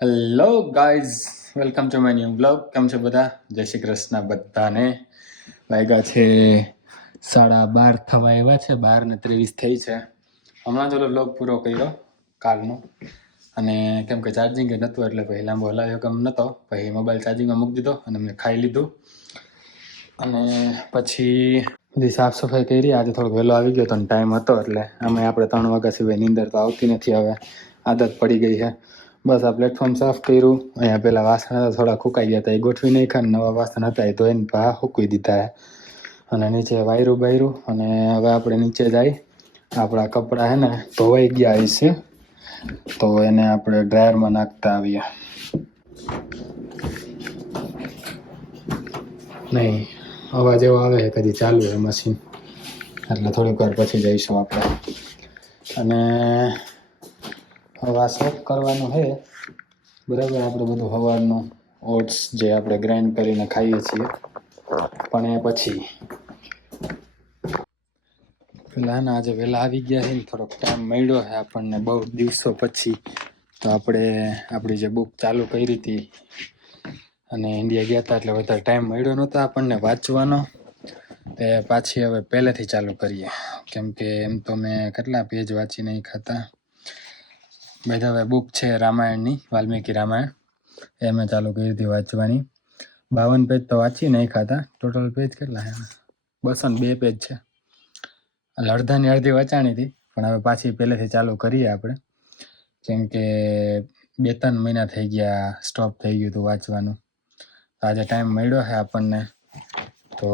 Hello guys, welcome to my new blog. કેમ છો બધા? જય શ્રી કૃષ્ણ બધાને. વાગ્યા છે 12:30 થવા આવ્યા છે, 12:23 થઈ છે. હમણાં જ બ્લોગ પૂરો કર્યો કાલનો, અને કેમ કે ચાર્જિંગ નહોતું એટલે પછી લાંબો હલાવ્યો કેમ નહોતો, પછી મોબાઈલ ચાર્જિંગમાં મૂકી દીધો અને મેં ખાઈ લીધું. અને પછી બધી સાફ સફાઈ કરી. આજે થોડોક વહેલો આવી ગયો તો ટાઈમ હતો એટલે અમે આપણે 3 વાગ્યા સિવાય નીંદર તો આવતી નથી, હવે આદત પડી ગઈ છે. બસ આ પ્લેટફોર્મ સાફ કર્યું. અહીંયા પેલા વાસણ હતા થોડા ફૂંકાઈ ગયા હતા, એ ગોઠવી નાખ્યા. નવા વાસણ હતા એ ધોઈને ભા સૂકવી દીધા. અને નીચે વાયરું બાયરું. અને હવે આપણે નીચે જાય. આપણા કપડાં છે ને ધોવાઈ ગયા હશે તો એને આપણે ડ્રાયરમાં નાખતા આવીએ. નહીં, અવાજ એવો આવે છે કદી ચાલુ છે મશીન, એટલે થોડીક વાર પછી જઈશું આપણે. અને હવે શોપ કરવાનું છે બરાબર. આપણે બધું સવારનું ઓટ્સ જે આપણે ગ્રાઇન્ડ કરીને ખાઈએ છીએ, પણ એ પછી પેલા ને આજે વહેલા આવી ગયા છે ને થોડોક ટાઈમ મળ્યો છે આપણને બહુ દિવસો પછી. તો આપણે આપણી જે બુક ચાલુ કરી હતી અને ઇન્ડિયા ગયા હતા એટલે વધારે ટાઈમ મળ્યો નહોતો આપણને વાંચવાનો, તે પાછી હવે પહેલેથી ચાલુ કરીએ. કેમ કે એમ તો મેં કેટલા પેજ વાંચી નહીં ખાતા. બધા હવે બુક છે રામાયણની, વાલ્મીકી રામાયણ, એ મેં ચાલુ કરી હતી વાંચવાની. 52 પેજ તો વાંચી નહીં ખાતા. ટોટલ પેજ કેટલા છે? 202 પેજ છે. એટલે અડધાની અડધી વાંચાણી હતી, પણ હવે પાછી પહેલેથી ચાલુ કરીએ આપણે. કેમ કે 2-3 મહિના થઈ ગયા સ્ટોપ થઈ ગયું હતું વાંચવાનું. આજે ટાઈમ મળ્યો છે આપણને તો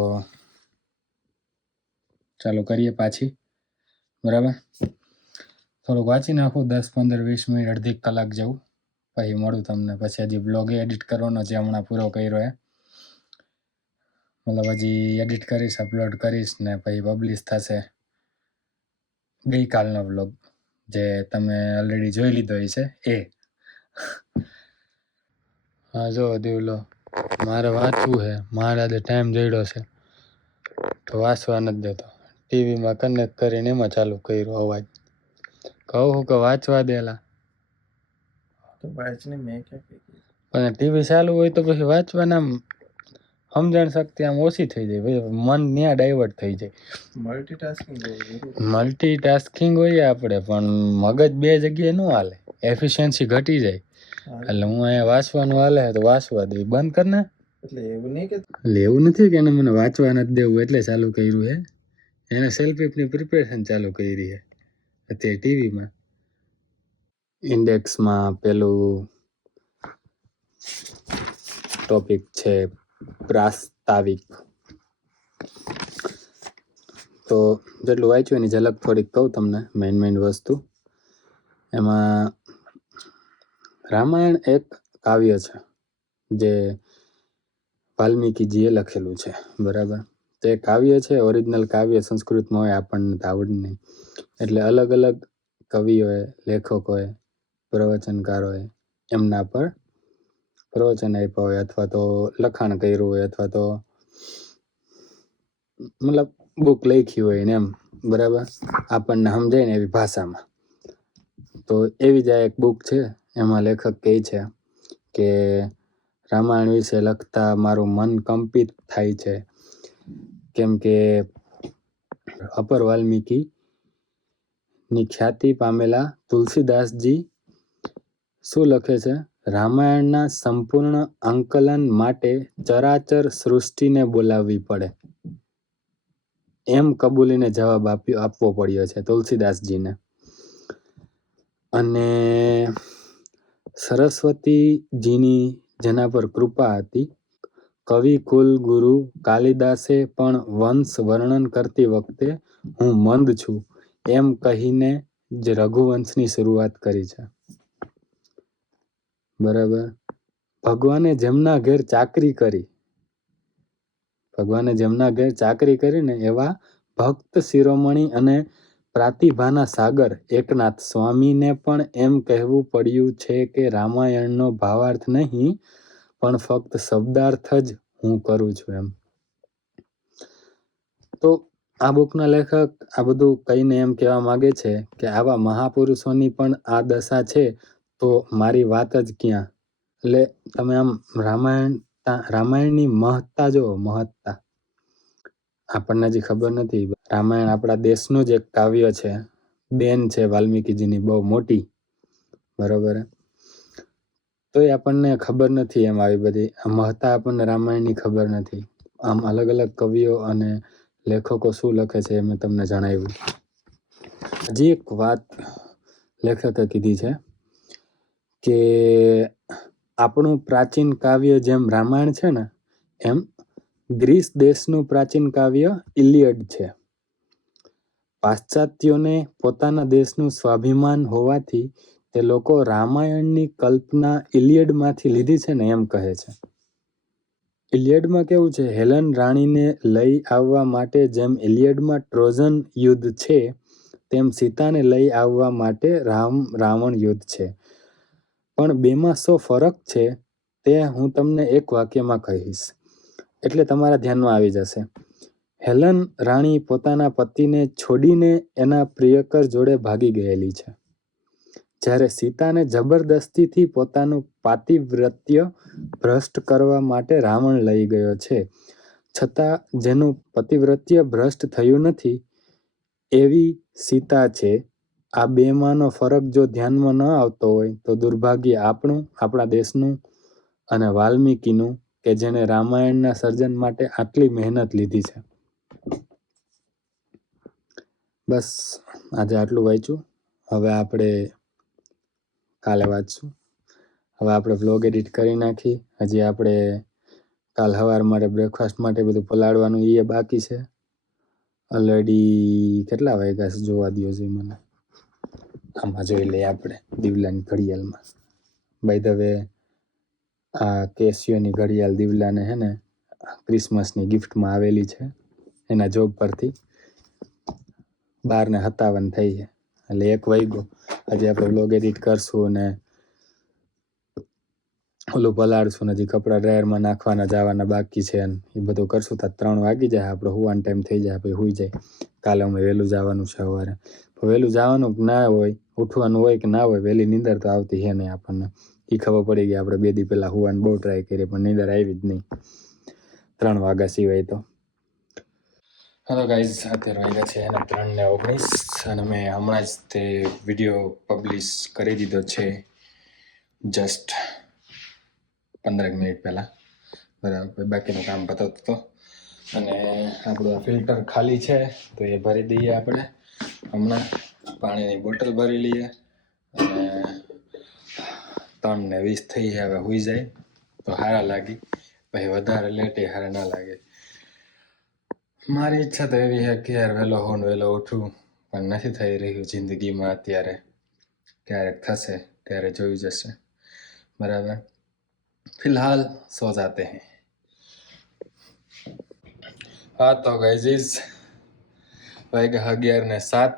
ચાલુ કરીએ પાછી, બરાબર. થોડુંક વાંચી નાખું, 10-15-20 મિનિટ, અડધી કલાક જેવું, પછી મળું તમને. પછી હજી બ્લોગ એડિટ કરવાનો છે, હમણાં પૂરો કર્યો એ, મતલબ હજી એડિટ કરીશ, અપલોડ કરીશ ને પછી પબ્લિશ થશે ગઈકાલનો બ્લોગ જે તમે ઓલરેડી જોઈ લીધો છે એ. હા જો દેવલો, મારે વાંચવું છે, મારે આજે ટાઈમ જડ્યો છે તો વાંચવા નથી દેતો. ટીવીમાં કનેક્ટ કરીને એમાં ચાલુ કર્યો અવાજ. કહું કે વાંચવા દેલા તો વાંચને મેં ક્યાં કહી. પણ ટીવી ચાલુ હોય તો પછી વાંચવાના સમજણ શક્તિ આમ ઓછી થઈ જાય, મન ત્યાં ડાયવર્ટ થઈ જાય. મલ્ટીટાસ્કિંગ હોય આપણે, પણ મગજ બે જગ્યાએ ન હાલે, એફિશિયન્સી ઘટી જાય. એટલે હું અહીંયા વાંચવાનું હાલે તો વાંચવા દઈ, બંધ કર ને. એટલે એવું નથી કે એને મને વાંચવા નથી દેવું એટલે ચાલુ કર્યું છે. એને સેલ્ફની પ્રિપરેશન ચાલુ કરી છે અત્યારે ટીવીમાં. ઇન્ડેક્સમાં પેલું ટોપિક છે પ્રાસ્તાવિક. તો જેટલું વાંચ્યું એની ઝલક થોડીક કહું તમને. મેઇન વસ્તુ એમાં રામાયણ એક કાવ્ય છે જે વાલ્મીકીજીએ લખેલું છે, બરાબર. તે કાવ્ય છે, ઓરિજિનલ કાવ્ય સંસ્કૃતમાં હોય, આપણને તો આવડે નહીં. એટલે અલગ અલગ કવિઓએ, લેખકોએ, પ્રવચનકારોએ એમના પર પ્રવચન આપ્યા હોય, અથવા તો લખાણ કર્યું હોય, અથવા તો મતલબ બુક લખી હોય ને એમ, બરાબર, આપણને સમજાય ને એવી ભાષામાં. તો એવી જ આ એક બુક છે. એમાં લેખક કહે છે કે રામાયણ વિશે લખતા મારું મન કંપિત થાય છે, કેમ કે અપર વાલ્મીકી ની ખ્યાતિ પામેલા તુલસીદાસજી શું લખે છે? રામાયણના સંપૂર્ણ આંકલન માટે ચરાચર સૃષ્ટિને બોલાવવી પડે, એમ કબૂલીને જવાબ આપવો પડ્યો છે તુલસીદાસજીને. અને સરસ્વતીજીની જેના પર કૃપા હતી, કવિ કુલ ગુરુ કાલિદાસે પણ વંશ વર્ણન કરતી વખતે હું મંદ છું એમ કહીને જ રઘુવંશની શરૂઆત કરી છે, બરાબર. ભગવાને જેમના ઘેર ચાકરી કરીને એવા ભક્ત શિરોમણી અને પ્રાતિભાના સાગર એકનાથ સ્વામીને પણ એમ કહેવું પડ્યું છે કે રામાયણનો ભાવાર્થ નહીં પણ ફક્ત શબ્દાર્થ જ હું કરું છું એમ. તો આ બુકના લેખક આ બધું કહીને એમ કહેવા માંગે છે કે આવા મહાપુરુષોની પણ આ દશા છે તો મારી વાત જ ક્યાં. એટલે તમે આમ રામાયણની મહત્તા જો, મહત્તા આપણને હજી ખબર નથી. રામાયણ આપણા દેશનું જ એક કાવ્ય છે, દેન છે વાલ્મીકીજીની બહુ મોટી, બરોબર. તો એ આપણને ખબર નથી એમ આવી બધી મહત્તા આપણને રામાયણની ખબર નથી. આમ અલગ અલગ કવિઓ અને લેખકો શું લખે છે એ મેં તમને જણાવ્યું. હજી એક વાત લેખકે કીધી છે કે આપણું પ્રાચીન કાવ્ય જેમ રામાયણ છે ને, એમ ગ્રીસ દેશનું પ્રાચીન કાવ્ય ઇલિયડ છે. પાશ્ચાત્યોને પોતાના દેશનું સ્વાભિમાન હોવાથી તે લોકો રામાયણની કલ્પના ઇલિયડમાંથી લીધી છે ને એમ કહે છે. ઇલિયડમાં કેવું છે, હેલન રાણીને લઈ આવવા માટે જેમ ઇલિયડમાં ટ્રોજન યુદ્ધ છે, તેમ સીતાને લઈ આવવા માટે રાવણ યુદ્ધ છે. પણ બેમાં શો ફરક છે તે હું તમને એક વાક્યમાં કહીશ, એટલે તમારા ધ્યાનમાં આવી જશે. હેલન રાણી પોતાના પતિને છોડીને એના પ્રિયકર જોડે ભાગી ગયેલી છે, જ્યારે સીતાને જબરદસ્તીથી પોતાનું પાતિવ્રત્ય ભ્રષ્ટ કરવા માટે રાવણ લઈ ગયો છે. છતાં જેનું પતિવ્રત્ય ભ્રષ્ટ થયું નથી એવી સીતા છે. આ બેમાંનો ફરક જો ધ્યાનમાં ન આવતો હોય તો દુર્ભાગ્ય આપણું, આપણા દેશનું અને વાલ્મીકીનું, કે જેને રામાયણના સર્જન માટે આટલી મહેનત લીધી છે. બસ આજે આટલું વાંચ્યું. હવે આપણે કાલે વાંચશું. હવે આપણે વ્લોગ એડિટ કરી નાખી. હજી આપણે કાલ સવાર માટે બ્રેકફાસ્ટ માટે બધું પલાળવાનું એ બાકી છે. ઓલરેડી કેટલા વાગ્યા છે જોવા દો છે મને. આમાં જોઈ લઈએ આપણે દિવ્લાની ઘડિયાળમાં. બાય ધ વે આ કેશિયોની ઘડિયાળ દિવ્લાને હે ને ક્રિસમસની ગિફ્ટમાં આવેલી છે એના જોબ પરથી. 12:57 થઈ છે, એટલે 1 વાગ્યો. હજી આપણે વ્લોગ એડિટ કરશું અને ઓલું પલાળશું, હજી કપડાં ડ્રાયરમાં નાખવાના જવાના બાકી છે, એ બધું કરશું તો 3 વાગી જાય. આપણે હુવાનો ટાઈમ થઈ જાય, પછી હુઈ જાય. કાલે અમે વહેલું જવાનું છે સવારે. વહેલું જવાનું ના હોય, ઉઠવાનું હોય કે ના હોય, વહેલી નીંદર તો આવતી છે નહીં આપણને. એ ખબર પડી ગઈ. આપણે 2 દી પહેલાં હુવાની બહુ ટ્રાય કરી પણ નીંદર આવી જ નહીં 3 વાગ્યા સિવાય તો. હેલો ગાઈઝ, અત્યારે વાગ્યા છે એના 3:19 અને મેં હમણાં જ તે વિડીયો પબ્લિશ કરી દીધો છે, જસ્ટ 15 મિનિટ પહેલાં, બરાબર. બાકીનું કામ બતાવતો હતો. અને આપણું ફિલ્ટર ખાલી છે તો એ ભરી દઈએ આપણે હમણાં. પાણીની બોટલ ભરી લઈએ અને 3:20 થઈ જાય. હવે હુઈ જાય તો સારા લાગી, પછી વધારે લેટ એ સારા ના લાગે. મારી ઈચ્છા તો એવી છે કે યાર વહેલો હોઉં વહેલો ઉઠું, પણ નથી થઈ રહ્યું જિંદગીમાં અત્યારે. ક્યારેક થશે ત્યારે જોઈ જશે, બરાબર. ફિલહાલ સો જાતે હૈ. હા તો ગાઈઝ, વાગ્યા 11:07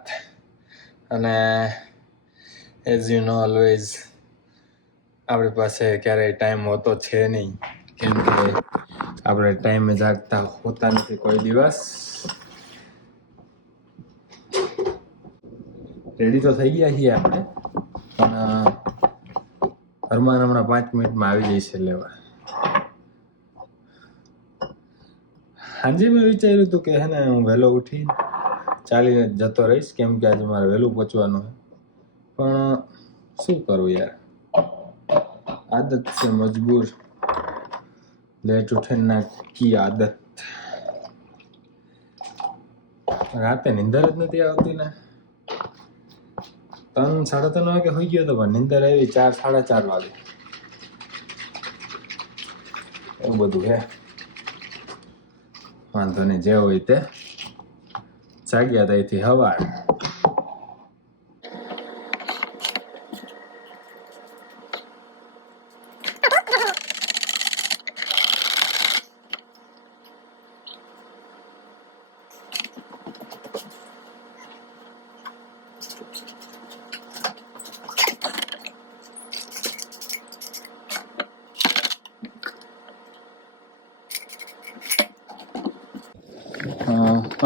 અને એઝ યુ નો ઓલવેઝ આપણી પાસે ક્યારેય ટાઈમ હોતો છે નહીં, કેમ કે આપણે ટાઈમે જાગતા હોતા નથી કોઈ દિવસ. રેડી તો થઈ ગયા છીએ આપણે, પણ હરમાન હમણાં 5 મિનિટમાં આવી જઈશે લેવા. હાજી મેં વિચાર્યું હતું કે હે ને હું વહેલો ઉઠી ચાલીને જતો રહીશ, કેમ કે આજે મારે વહેલું પહોંચવાનું છે. પણ શું કરું યાર, આદત છે મજબૂર. લેટ ઉઠીને કી આદત. રાતે નીંદર જ નથી આવતી ને. 3-3:30 વાગે હોઈ ગયો તો પણ નીંદર આવી 4-4:30 વાગે. એવું બધું હે. વાંધો નહીં, જે હોય તે. જાગ્યા ત્યાંથી સવાર.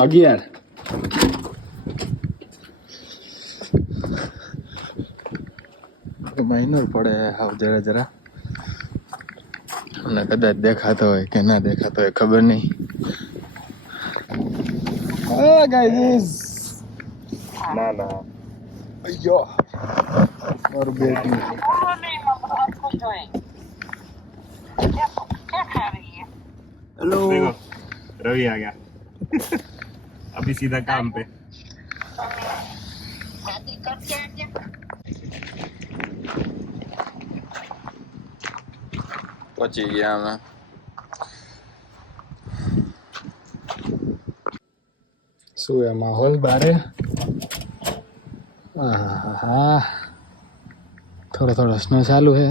અગિયાર. માઇનર પડે હાવ જરા જરા. તમને કદાચ દેખાતો હોય કે ના દેખાતો હોય ખબર નહીં. ગાઈસ ના ના અయ్યો મારું બેટી हेलो रवि आ गया अभी सीधा काम पे पहुंची गया मैं શું એ માહોલ બારે થોડો થોડો સ્નો ચાલુ છે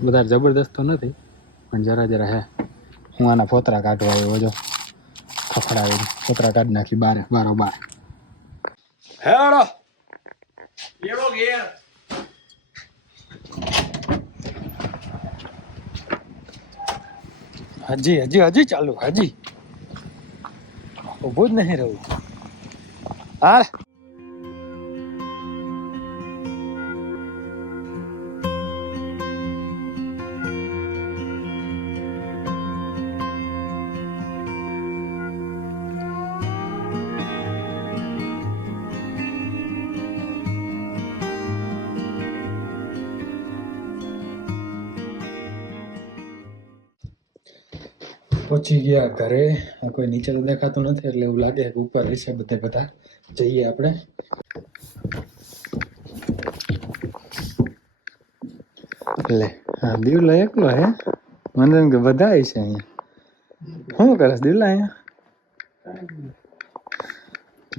બધા જબરદસ્ત તો નથી પણ જરા જરા હે હું આના ફોતરા કાઢવા આવ્યો જો ખખડાવી ફોતરા કાઢી નાખી બારોબાર હેડો येरो गेर હજી હજી હજી ચાલુ હજી ઊભું જ નહીં રહું હા પહોંચી ગયા ઘરે કોઈ નીચે તો દેખાતું નથી એટલે એવું લાગે કે ઉપર હશે બધા જઈએ આપણે લે હા દીવલા એકલો હે મને એમ કે બધા છે અહીંયા શું કરે દીવલા અહીંયા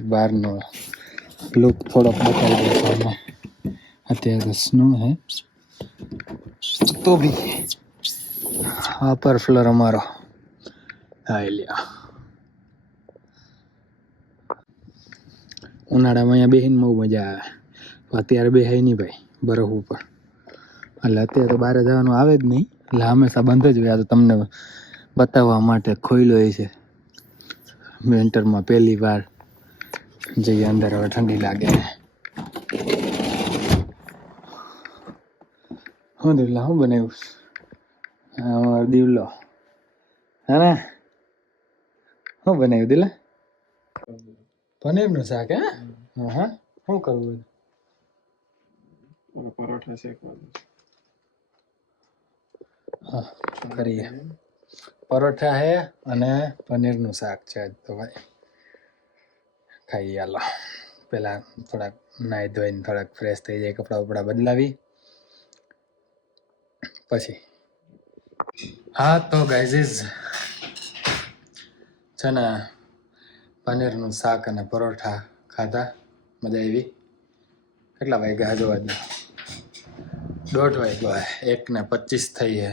બહારનો લુક થોડોક બતાવી દે તમને અત્યારે સ્નો હે તો બી અપર ફ્લોર અમારો હા લ્યા ઉનાળામાં અહીંયા બેહીને બહુ મજા આવે અત્યારે બેહાય નહીં ભાઈ બરફ ઉપર એટલે અત્યારે તો બહાર જવાનું આવે જ નહીં એટલે હંમેશા બંધ જ હોય આ તો તમને બતાવવા માટે ખોઈલો છે વિન્ટરમાં પહેલી વાર જઈએ અંદર હવે ઠંડી લાગે હું દીવલા શું બનાવ્યું અમારો દીવલો હા ને શું બનાવ્યું દિલા પનીરનું શાક હે હા શું કરવું परोठा से હા કરીએ પરોઠા હે અને પનીરનું શાક છે આજ તો ભાઈ ખાઈએ હાલો પેલા થોડાક નાહી ધોઈને થોડાક ફ્રેશ થઈ જાય કપડાં બપડા બદલાવી પછી હા તો ગાઈઝીસ છે ને પનીરનું શાક અને પરોઠા ખાધા મજા આવી કેટલા વાગ્યા હજુ આજે 1:30 વાગ્યો 1:25 થઈ છે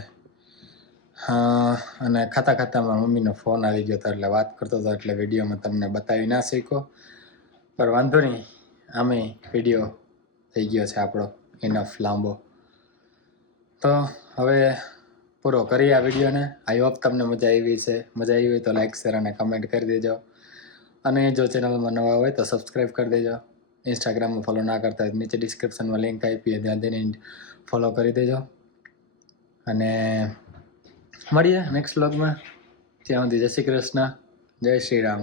હા અને ખાતા ખાતામાં મમ્મીનો ફોન આવી ગયો હતો એટલે વાત કરતો હતો એટલે વિડીયોમાં તમને બતાવી ના શક્યો પર વાંધો નહીં આમે વિડીયો થઈ ગયો છે આપણો ઇનફ લાંબો તો હવે પૂરો કરીએ આ વિડીયોને આઈ હોપ તમને મજા આવી હોય તો લાઈક શેર અને કમેન્ટ કરી દેજો અને જો ચેનલમાં નવા હોય તો સબસ્ક્રાઈબ કરી દેજો ઇન્સ્ટાગ્રામમાં ફોલો ના કરતા હોય નીચે ડિસ્ક્રિપ્શનમાં લિંક આપી ત્યાં જઈને ફોલો કરી દેજો અને મળીએ નેક્સ્ટ વ્લોગમાં ત્યાં સુધી જય શ્રી કૃષ્ણ જય શ્રી રામ